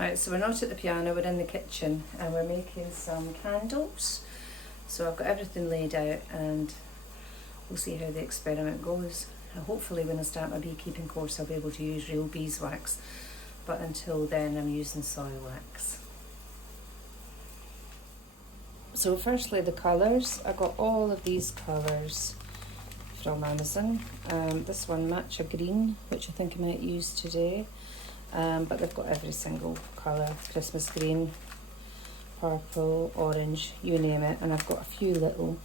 Right, so we're not at the piano, we're in the kitchen and we're making some candles. So I've got everything laid out and we'll see how the experiment goes. And hopefully when I start my beekeeping course I'll be able to use real beeswax, but until then I'm using soil wax. So firstly the colours. I got all of these colours from Amazon. This one matcha green, which I think I might use today. But they've got every single colour, Christmas green, purple, orange, you name it. And I've got a few little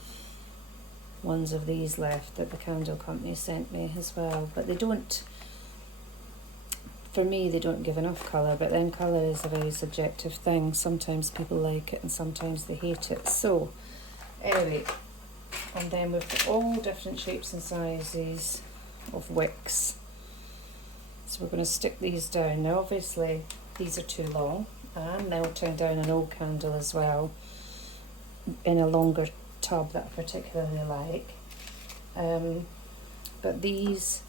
ones of these left that the candle company sent me as well. But they don't, for me, they don't give enough colour. But then colour is a very subjective thing. Sometimes people like it and sometimes they hate it. So, anyway, and then we've got all different shapes and sizes of wicks. So we're going to stick these down. Now obviously these are too long. I'm melting down an old candle as well in a longer tub that I particularly like. But these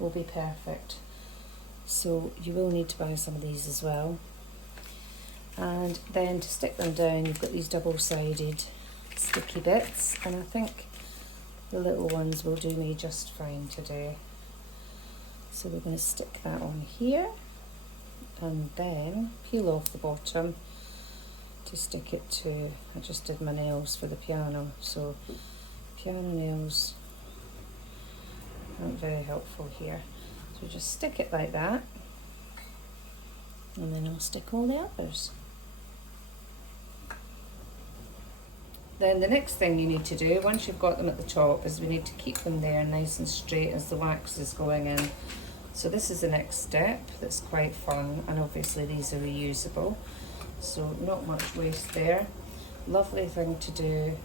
will be perfect. So you will need to buy some of these as well. And then to stick them down you've got these double-sided sticky bits, and I think the little ones will do me just fine today. So we're going to stick that on here and then peel off the bottom to stick it to, I just did my nails for the piano, so piano nails aren't very helpful here. So just stick it like that and then I'll stick all the others. Then the next thing you need to do, once you've got them at the top, is we need to keep them there nice and straight as the wax is going in. So this is the next step that's quite fun, and obviously these are reusable, so not much waste there. Lovely thing to do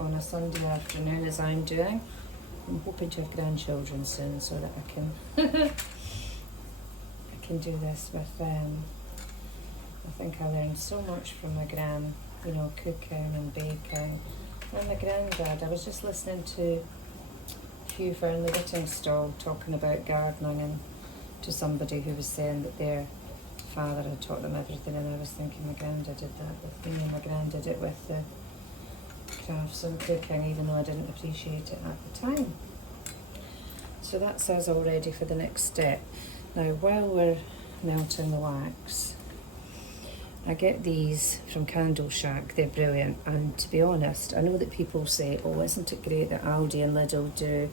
on a Sunday afternoon as I'm doing. I'm hoping to have grandchildren soon so that I can I can do this with them. I think I learned so much from my gran, you know, cooking and baking. And my granddad, I was just listening to Hugh Fernley Whittingstall talking about gardening, and to somebody who was saying that their father had taught them everything, and I was thinking my granddad did that with me, and my gran did it with the crafts and cooking, even though I didn't appreciate it at the time. So that's us all ready for the next step. Now while we're melting the wax, I get these from Candle Shack. They're brilliant, and to be honest, I know that people say, oh, isn't it great that Aldi and Lidl do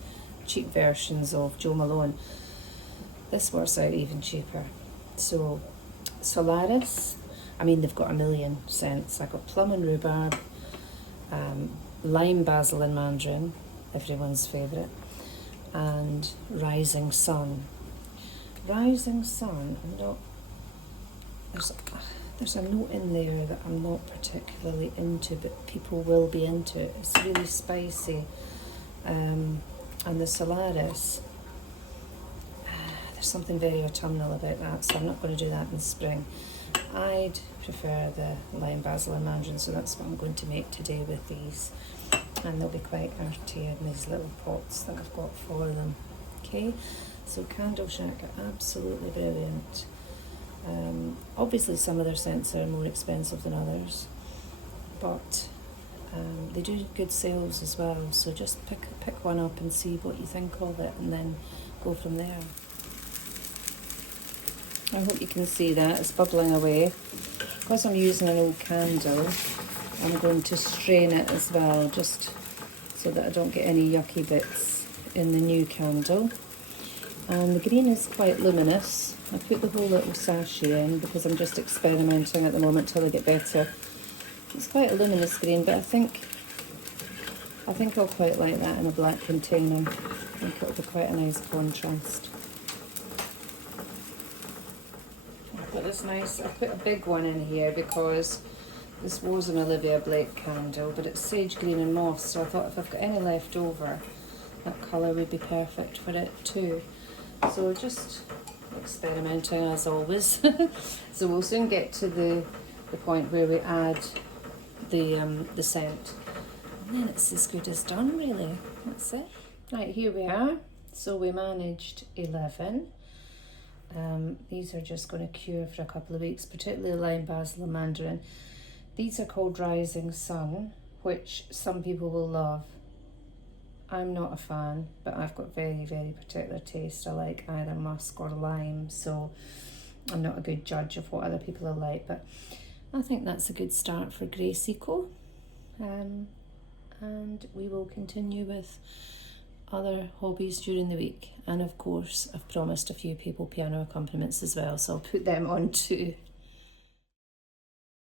cheap versions of Jo Malone? This works out even cheaper. So Solaris, I mean, they've got a million scents. I got plum and rhubarb, lime, basil and mandarin, everyone's favourite, and rising sun. Rising sun, I'm not, there's a note in there that I'm not particularly into, but people will be into it. It's really spicy. And the Solaris, there's something very autumnal about that, so I'm not going to do that in spring. I'd prefer the lime, basil and mandarin, so that's what I'm going to make today with these. And they'll be quite arty in these little pots that I've got for them. Okay, so Candle Shack are absolutely brilliant. Obviously some of their scents are more expensive than others, but they do good sales as well, so just pick one up and see what you think of it and then go from there. I hope you can see that, it's bubbling away. Because I'm using an old candle, I'm going to strain it as well, just so that I don't get any yucky bits in the new candle. And the green is quite luminous. I put the whole little sachet in because I'm just experimenting at the moment till I get better. It's quite a luminous green, but I think I'll quite like that in a black container. I think it'll be quite a nice contrast. I put a big one in here because this was an Olivia Blake candle, but it's sage green and moss, so I thought if I've got any left over, that colour would be perfect for it too. So just experimenting as always. So we'll soon get to the point where we add the scent, and then it's as good as done really. That's it. Right, here we are. So we managed 11. These are just going to cure for a couple of weeks, particularly lime, basil and mandarin. These are called Rising Sun, which some people will love. I'm not a fan, but I've got very, very particular taste. I like either musk or lime, so I'm not a good judge of what other people are like, but I think that's a good start for Grace.Eco. And we will continue with other hobbies during the week. And of course, I've promised a few people piano accompaniments as well, so I'll put them on too.